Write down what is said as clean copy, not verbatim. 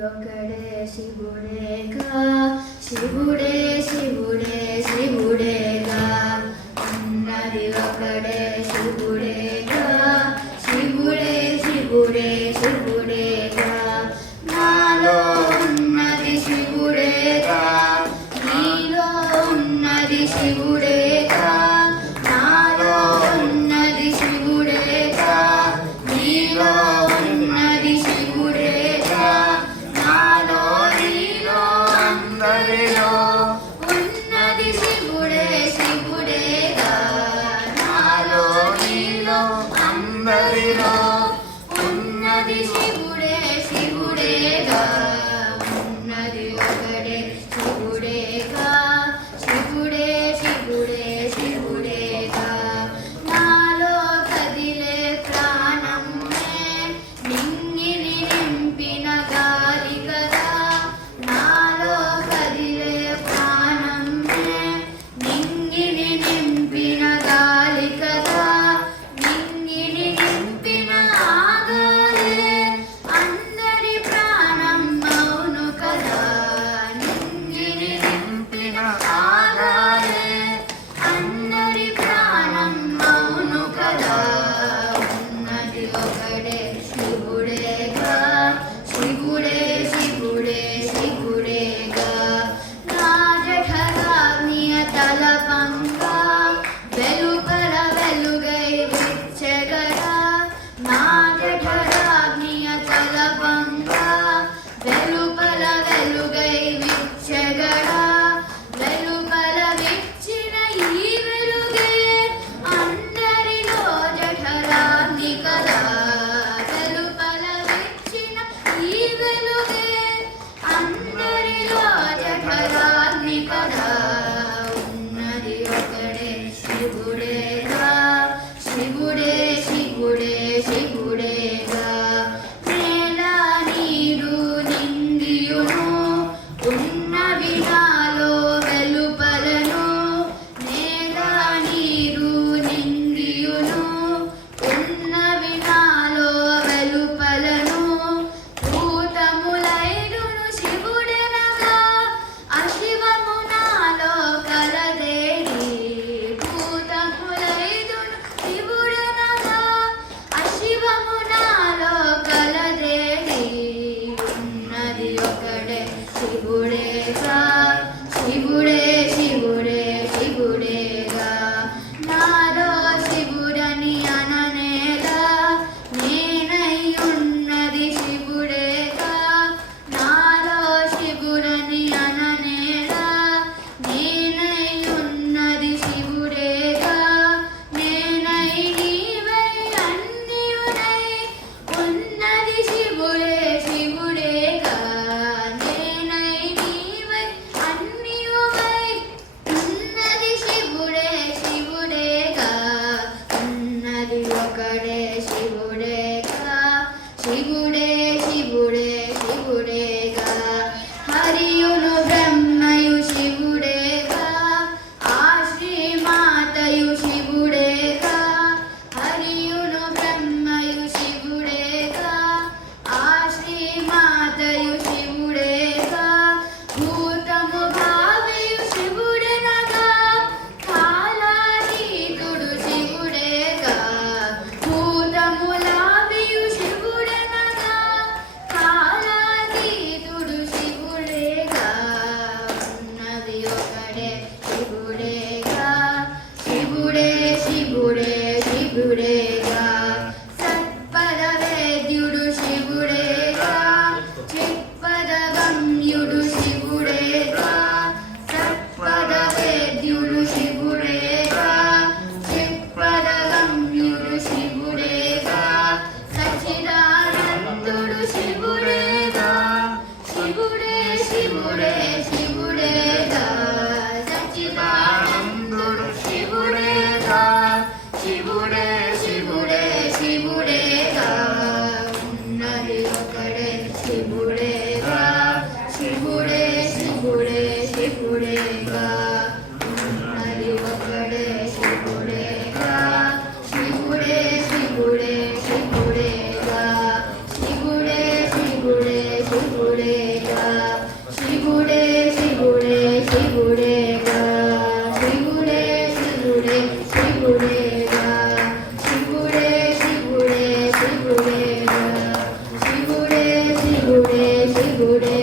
ఒకడే శివుడేగా శివుడే శివుడే శివుడేగా ఉన్నది ఒకడే శివుడేగా శివుడే శివుడే శివుడేగా నాలో ఉన్నది శివుడేగా నీలో ఉన్నది శివుడేగా నాలో ఉన్నది శివుడేగా నీలో ఉన్నది శివుడేగా నాలో నీలో అందరిలో ఉన్నది శివుడే శివుడేగా నాలో నీలో అందరిలో ఉన్నది శివుడే శివుడేగా ఉన్నది ఒకడే శివుడేగా శివుడే శివుడే శివుడేగా నాలో కదిలే ప్రాణమే నింగిని నింపిన గాలి కదా నాలో కదిలే ప్రాణమే నింగిని నింపిన గాలి కదా నింగిని నింపిన ఆగాలే అందరి ప్రాణం అవును కదా నింగిని నింపిన ఆగాలే అందరి ప్రాణం అవును కదా ఉన్నది ఒకడే శివుడేగా శివుడే శివుడే శివుడేగా నా జఠరాగ్నియ తలపంగా వెలుపల వెలుగై విచ్చెగరా నా జఠరాగ్నియ తలపంగా వెలుపల వెలుగై విచ్చెగరా వెలుపల విచ్చిన ఈ వెలుగే అందరిలో జఠరాగ్ని కదా వెలుపల విచ్చిన ఈ వెలుగే అందరిలో జఠరాగ్ని కదా ఉన్నది ఒకడే శివుడేగా శివుడే శివుడే శివుడేగా నేల నీరు నిందియును ఉన్నవి నాలో వెలుపలను నేల నీరు నిందియును ఉన్నవి నాలో వెలుపలను భూతములైదును శివుడెనగా అశివము నాలో కలదేడి భూతములైదును శివుడెనగా అశివము నాలో కలదేడి ఉన్నది ఒకడే శివుడేగా శివుడే శివుడే శివుడేగా నాలో శివుడని అననేలా నేనై ఉన్నది శివుడేగా నాలో శివుడని అననేలా నేనై ఉన్నది శివుడేగా నేనై నీవై అన్నియునై ఉన్నది శివుడే శివుడేగా నేనై నీవై అన్నియువై ఉన్నది శివుడే శివుడేగా ఉన్నది ఒకడే శివుడేగా శివుడే శివుడే శివుడేగా హరియును బ్రహ్మయు శివుడేగా ఆ శ్రీమాతయు శివుడేగా హరియును బ్రహ్మయు శివుడేగా ఆ శ్రీమాతయు శివుడేగా భూతము భావియు శివుడెనగా కాలాతీతుడు శివుడేగా భూతములావియు శివుడెనగా కాలాతీతుడు శివుడేగా ఉన్నది ఒకడే శివుడేగా శివుడే శివుడే శివుడేగా సత్పర వేద్యుడు శివుడేగా చిత్పర శివుడేగా శివుడే శివుడే శివుడేగా శివుడే శివుడే శివుడేగా శివుడే శివుడే శివుడేగా శివుడే శివుడే శివుడే